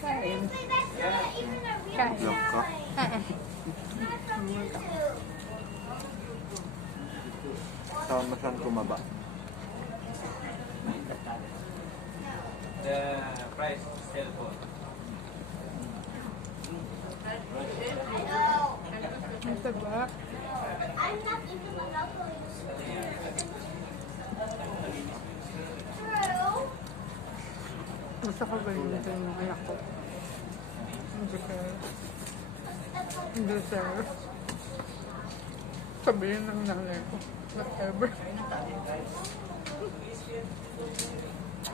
Kain. Kain. Love ka? Sama saan kumaba? The price still good. Ang sarap. I'm not into monopolies. True. Gusto ko gawin ito yung anak ko. Hindi sir. Hindi sir. Sabihin ng nanay ko. Whatever.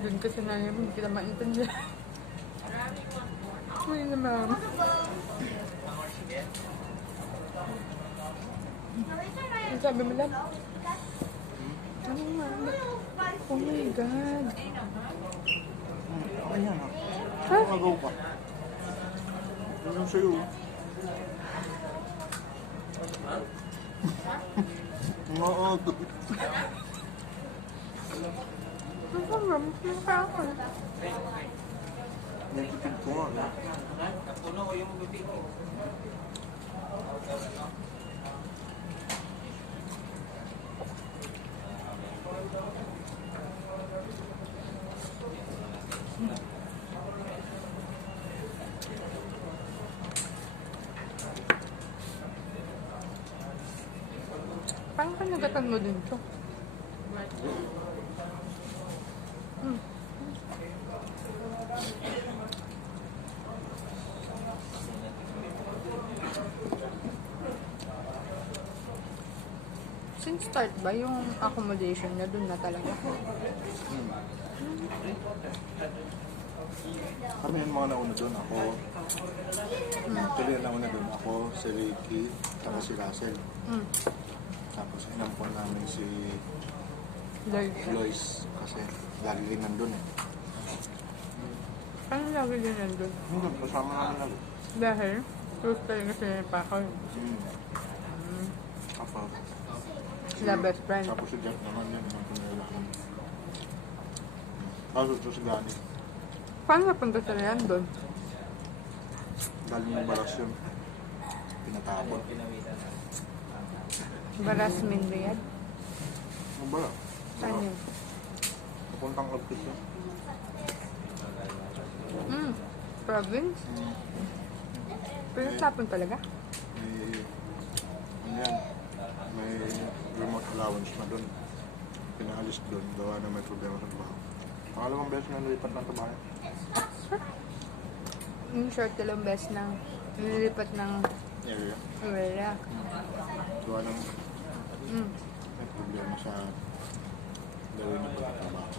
Doon kasi nanay mo, hindi kita maintindihan. Uy na ma'am. Ang sabi mo lang? Ano nga? Oh my God. Ayan ha. Ha? Magaw pa. Ano yung sa'yo? Oo. Ang sarap. Ang sarap. Nagtitid ko nga. Napuno ko yung bibig ko. Paano ka nagatan mo din to? Since start ba yung accommodation na dun na talaga? Kami yung mga nauna doon. Ako. Tuloy yung nauna doon. Ako, si Ricky, saka si Russell. Tapos inampon namin si Like, Lois. Kasi lagi rin nandun eh. ano lagi din nandun? Hindi, kasama namin lagi. Dahil, close tayo kasi Paco. Kapag. Sila best friend. Tapos si Jack naman yan. Ang pinala ko. Tapos ito si Gani. Paano napunta sila yan doon? Galing ng baras yun. Pinatapon. Baras Minriad? Ano ba? Saan yun? Napuntang Agpis yun. Province? Pero tapon talaga? May, ano yan, may remote allowance na doon. Pinaalis doon, gawa na may problema sa trabaho. Pangalawang beses na nalipat ng trabaho. Yung short dalawang beses nang nililipat ng Area. area. Gawa ng may problema sa gawin ng pagkatrabaho.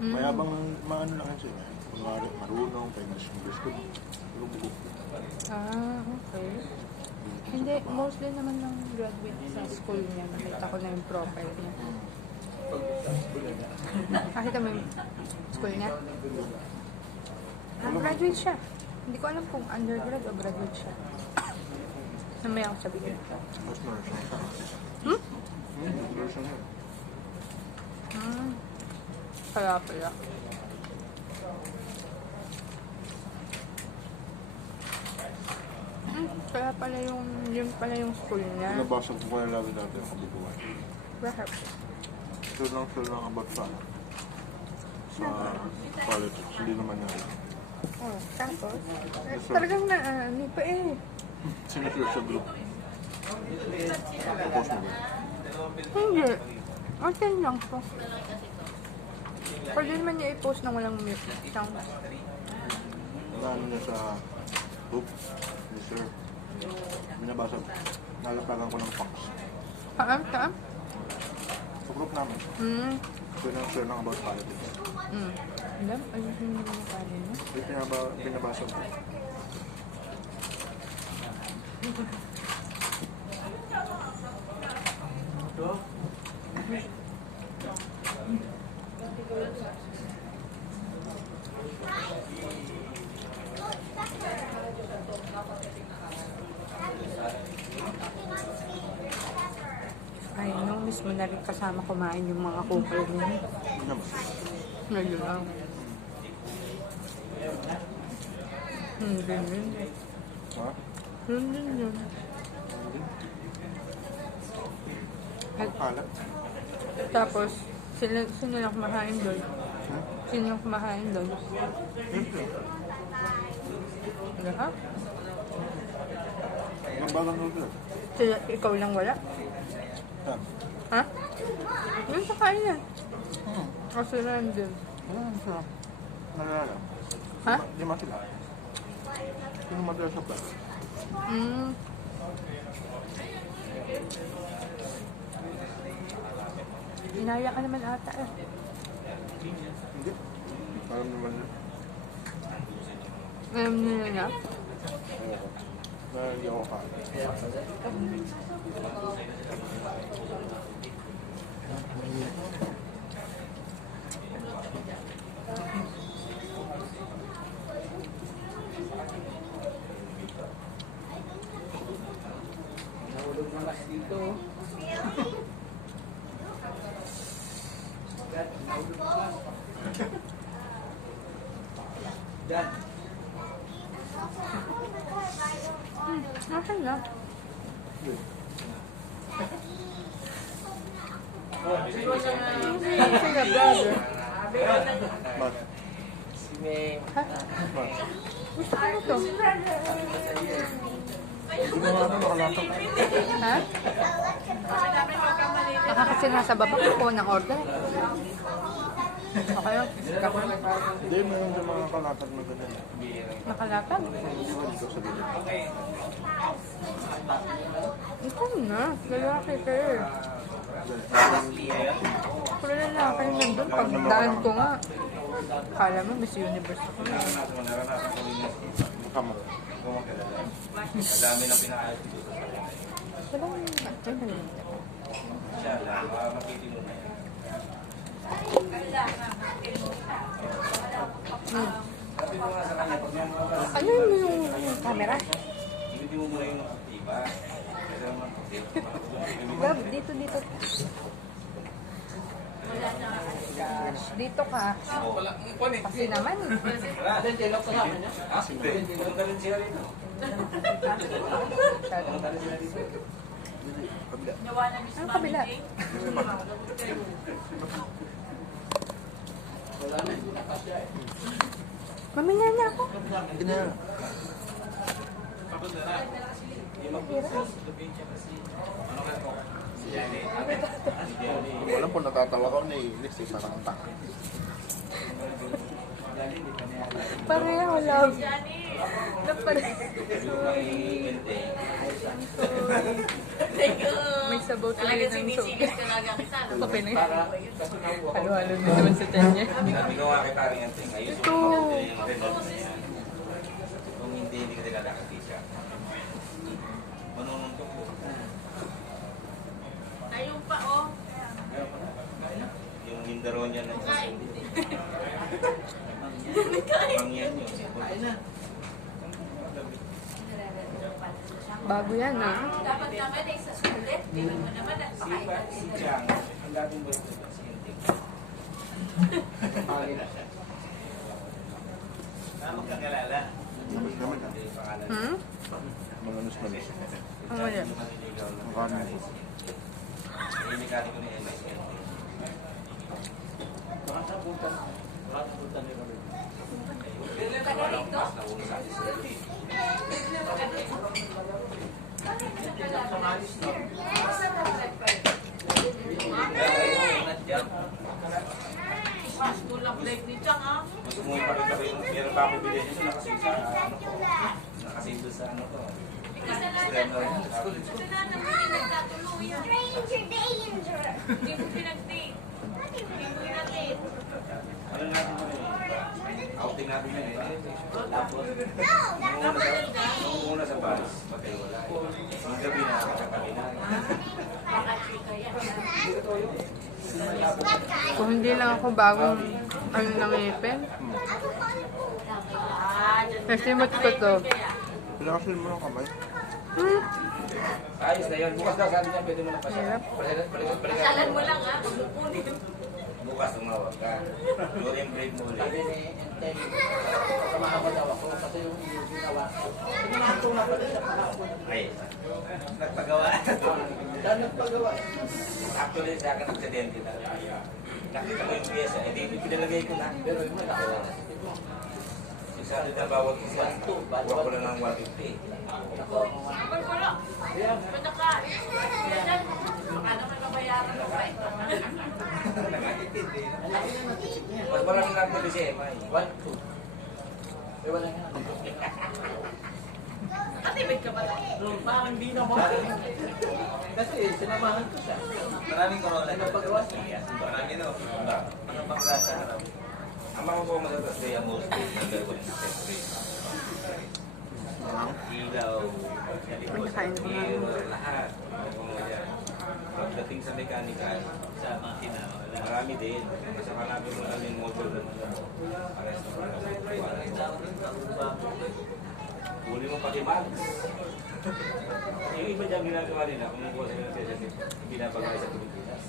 Mayabang maano lang yan sila. Kunwari, marunong, English ko. Lubog. Ah, okay. Hindi, mostly naman ng graduate sa school niya. Nakita ko na yung profile niya. Nakita mo yung school niya? Graduate siya. Hindi ko alam kung undergrad o graduate siya. Namaya ako sabihin. Mas nurse na siya. Nurse na yun. Kaya pala. Kaya pala yun pala yung school niya. Nabasa ko kaya lagi dati ang kabubuhan. Bakit? Sure lang about sa politics. Hindi naman niya. Oh, tapos? Talagang ano pa eh. Sinasure sa group. Tapos mo ba? Hindi. Okay lang po. Pwede naman niya i-post na walang music sound. Naano niya sa group. Yes sir. Binabasa. Nalapagan ko ng fax. Saan? Saan? Sa group namin. Sinasure lang about politics. Alam? Ayun yung nakakali mo. Binabasa ko. Ay, no, miss mo na rin kasama kumain yung mga kupal niya. Ano naman? Medyo lang. Hindi yun. Ha? Hindi yun. Ang kalat. Tapos, sino lang kumakain doon? Sino lang kumakain doon? Lahat? Magbagang noodle. Sila, ikaw lang wala? Ha? Ha? Yun sa kain yan. O si Randall. Wala naman sila. Nalala. Ha? Di ba sila? Sino matira sa plan? Inaya ka naman ata eh. Hindi. Alam naman nila. Alam nila na. Ayoko. Na hindi ako kain. Nahulog na kasi dito. Dan. Okay na. Sige, brother. Mas. Si May. Ha? Mas. Gusto ko na to. Hindi mo nga ito nakalatag. Ha? Baka kasi nasa baba ko ng order. Okay lang. Hindi, mayroon yung mga kalatag na ganyan. Nakalapag. Hindi ba dito sa gilid? Ito na. Lalaki kayo eh. Puro lalaki nandun. Pagdaan ko nga. Kala mo Miss Universe ako na. Mukha mo. Madami na pinakaayos dito sa kanya. Walang ay nalimutan. Siya lang, makiti mo na yan. Sabi mo nga sa kanya, pag may mga basta, Ano yung camera? hindi mo muna yung nakatiba. Kasi naman, Gab, dito. Dito ka. Kasi naman. pumunta rin siya rito. Pumunta rin sila dito. Kabila. Ang kabila. Mamaya na ako. Hindi na yan. Alam ko natatawa ko na ilis eh, parang ang tanga. Pareho love. Pareho. Sorry. May sabaw tuloy ng soup. Okay na yun. Halo-halo na naman sa tiyan niya. Sabi ko nga kay paring Anting, ayos Ito. mo yung remote na yan. Kung hindi ka nilalakati siya. Manununtok ko. Ayun pa, oh. Yung lindaro niya na Kain. mangyan yun. Bago yan ah. Dapat naman ay sa sulit. Tingnan mo naman at pakailan Si sila. Chang, ang dating boyfriend si Anting. Tama kang alala. Namas naman ah. Hindi yung pangalan. Malanus-manus. Ang wala. Ang kanin ko. Inikati ko ni Emma si Anting. Taga rito? Nauna sa atin sila. Kulang live ni Chang, ah. Gusto mo ipakita ko yung meron pa ako bilhin dito nakasin sa nakasin doon sa ano to. Kasalanan mo. Kasalanan mo yung nagtatuluyan. Stranger danger. Hindi mo pinag-date. Hindi mo pinag-date. Ano natin mo eh. Outing natin yun eh. Tapos, nung una sa bus, patay wala eh. Yung gabi na, katabi na. Baka chika yan. Kung hindi lang ako bagong ano nangipin. Ah, dyan. Nasimot ko to. Pilakasin mo ng kamay. Ayos na yan. Bukas daw sabi niya, pwede mo na pa siya. Hirap. Balikan. Kasalan mo lang, ah. Huwag mo kunin. Bukas tumawag ka. Yung break mo Sabi ulit. ni Enteng, samahan mo daw ako kasi yung ginawa ko. Pinahanto na pala siya kahapon. Ay, nagpagawa. Dahil nagpagawa. Actually, sa akin aksidente na. Nakita ko yung pyesa, hindi pinalagay ko na. Pero yung malaki na. 600 na bawat isa. Huwag ko lang ng 150. Wala. Punta ka. Baka naman mabayaran mo pa. Ang laki na natisip niya. Mas maraming nagpili si Emma. 1, 2. Eh, wala nga. Katibid ka ba? Parang di naman. Kasi sinamahan ko siya. Maraming corona. Nagpagawa siya. Marami no. Mga panglasa na raw. Ang mga po madalas day ang most number ko ng accessories. Ilaw, Nakain ko na. gear, lahat. Pagdating sa mechanical, sa makina, marami din. Kasi marami mo lang yung motor na pares na huli mo pati bags. Yung iba dyan ginagawa nila, kumukuha sila ng accessories, binabagay sa Pilipinas.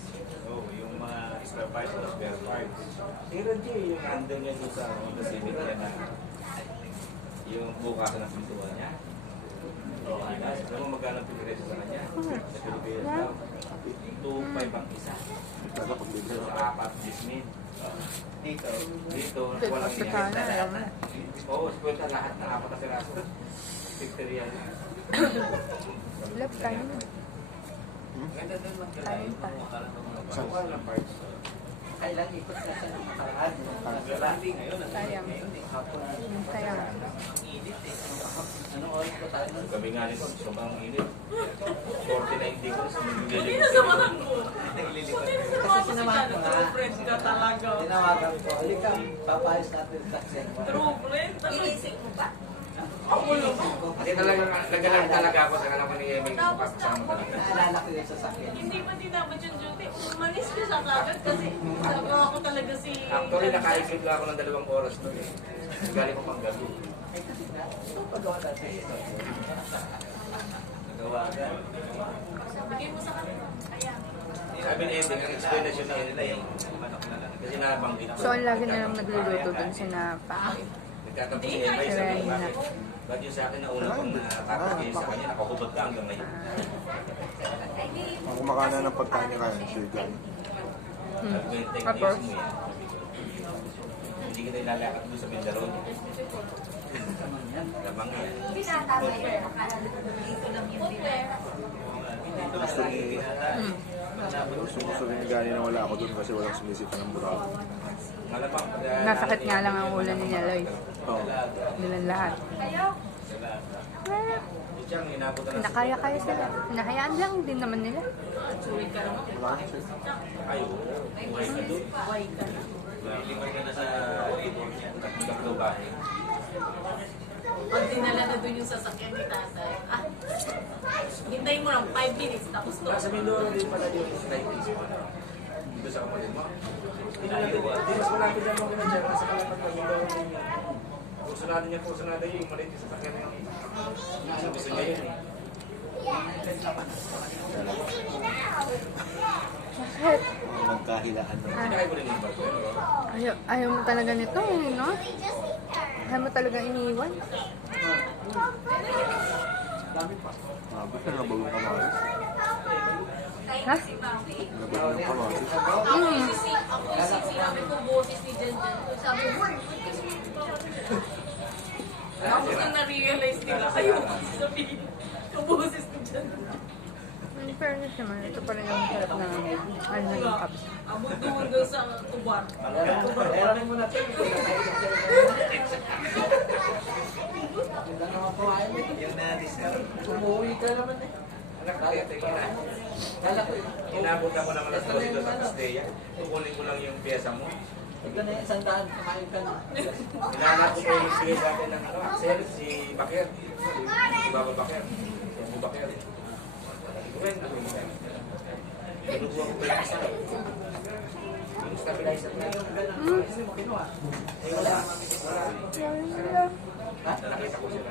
Oh, yung mga spare parts o spare parts. Pero di, yung handle niya doon sa Honda Civic niya na yung bukas ng pintuan niya. O, alam mo magkano pinreso sa kanya? Sa Pilipinas daw. 2.5 ang isa. Talaga pag dito. So, 4 dismin. Dito, Pero walang sa kanan, alam mo na. Oo, kwenta lahat na 4 na siraso. 50 real. Love tayo. Ganda din Tayo pa. Saan lang parts? Kailang ikot na siya ng makaraan. Sayang. Hapon. Sayang. Anong oras ko tayo nun? Gabi nga nito, sobrang init. 49 degrees. Kanina samahan mo. Kasi sinamahan ko nga. True friend ka talaga. Tinawagan ko. Halika, papayos natin sa Jackson. True friend? Inisip mo ba? Kasi talaga ako sa kanila ni Emil. Tapos Naalala ko yung sasakyan. hindi pa dinamit yung duty. Umalis ka sa kagad kasi sabi ako talaga si... Actually, nakaikip lang ako ng 2 oras nun eh. Galing ko pang gabi. Ay, kasi na, ito pagawa natin. Nagawa ka. Bigay mo sa kanila. Ayan. Sabi ni Emil, ang explanation ni Emil ay kasi nabanggit ko. So, ang lagi na lang nagluluto dun si Napa. Nagtatapos ni Emil sa akin, bakit? Ba't yung sa akin na una kong nakakagay sa kanya, nakahubad ka hanggang ngayon. Ang kumakana ng pagkain ni Ryan, sure gan. Nag-maintain Tapos? mo yan. Hindi kita ilalakad doon sa Mindanao. Lamang yan. Gusto rin ni Gani na wala ako doon kasi walang sumisipa ng burako. Malamang. Nasakit nga lang ang ulan ni Aloy. Oo. Nilang lahat. Siyang inabot na Nakaya-kaya sila. Hinahayaan lang din naman nila. Wala kasi. Ayaw. Buhay ka doon. Lilipat ka na sa labor niya. Tatlong bahay. Pag dinala na doon yung sasakyan ni tatay. Ah, hintayin mo lang 5 minutes tapos to. Sa Mindoro din pala yung slide is mo. Dito sa kapatid mo. Di mas malapit lang mga dyan. Nasa kalapat na Mindoro din yun. Pusunado niya yung maliit yung sasakyan niya. Gusto niya yun eh. Bakit? Magkahilaan na. Sinakay ko rin yung barko. Ayaw mo talaga nito, no? Ayaw mo talaga iniwan. Basta nabagong kamaris. Ha? Nabagong ng kamaris. Hmm. Ako sinabi ko boses ni Jen Jen. Sabi mo, tapos na na-realize nila, ayaw ko sabihin. Ang boses ni Jen. In fairness naman, ito pa rin yung sarap na ano na yung cups. Abot doon sa tubar. Meron mo na ito. Yung lang naman kumain mo. Yung na-discount. Umuwi ka naman eh. Anak, Kala ko inabot ako naman ng dito sa Castea. Kukunin ko lang yung pyesa mo. ito na yung 100, kumain ka na. Hinahanap ko yung sige sa akin ng sir, si Bakir. Si Baba Bakir. Si Abu Bakir. Well, kinukuha ko pa yung isa. Yung stabilizer na yung Kasi mo kinuha. wala. Ha? Nakita ko sila.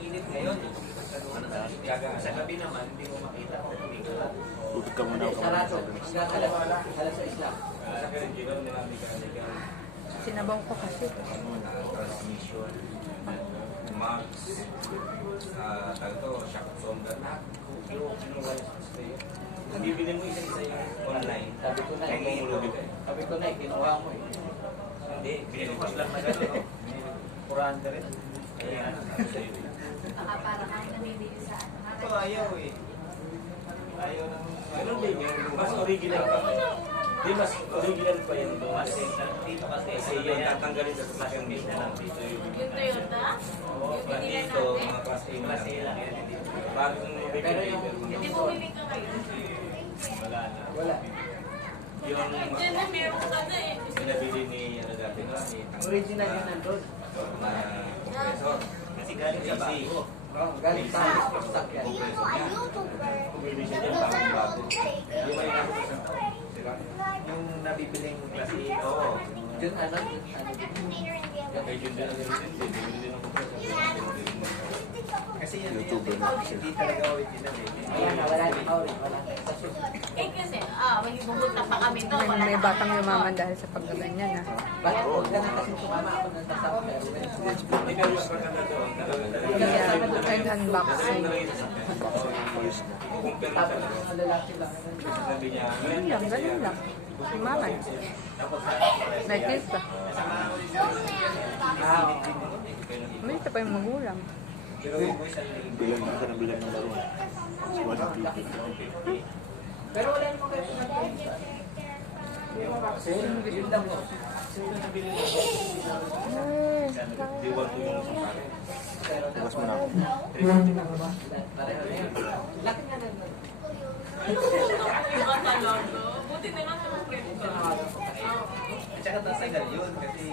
Init ngayon. Sa gabi naman, hindi mo makita kung hindi ka Bukit ka muna ako. Sarado. Hanggang alas 6 lang. Sa akin, hindi ko mechanical, Sinabaw ko kasi. transmission, marks, shock absorber, lahat. Kinuha yung Kung bibili mo isa-isa yung online, Sabi ko na ay mamulubi ka. Sabi ko na kinuha mo eh. Hindi, binukas lang na gano'n, no? 400 rin. Ayan, ano sa'yo eh. Baka para kang nanilinis sa ano. Ito ayaw eh. Ayaw ng... Ganun din yung mas original pa. Di mas original pa yun doon. Dito kasi yung tatanggalin sa sasakyan mismo. Dito yung... Yung Toyota? Yung binili Dito, natin? mga class A lang yan. Bagong Pero yung... Hindi bumili ka ngayon. Wala na. Wala. Yung Diyan na meron ka na eh. pinabili ni ano dati no? Ni Original yun nandun. na compressor. Kasi galing sa bago. Oh, galing sa stock yan. You know, a YouTuber Bumili siya that dyan bagong bago. doesn't take Di ba yung sa taon? Di ba? Yung nabibiling klase Oo. Yun ano, Kaya yun din ang gamitin. Bumili din ng compressor. kasi yan YouTuber yung na kasi. hindi talaga original eh. wala na, wala na. Wala na. Sa susunod. Eh kasi, may pumunta pa kami to. May, may batang yumaman dahil sa paggaganyan ha. Ba't huwag ka na kasi sumama ako ng sasama pero Hindi ka mas maganda doon. Yeah, and unboxing. Voice na. Compare mo tapos talaga. mga lalaki lang. Sabi niya, Ganun lang. Yumaman. May kilsa. Ah, May isa pa yung magulang. Pero yung boys ang naging Bilang ka na bilang ng laro. 150. pero wala naman kayo pinagpapalita. Yun lang mo. di ba ito yung isang pare? Labas mo na ako. Pareho na yun. Laki nga na. Buka talaga. Buti na lang yung friend ko. At saka tasagal yun kasi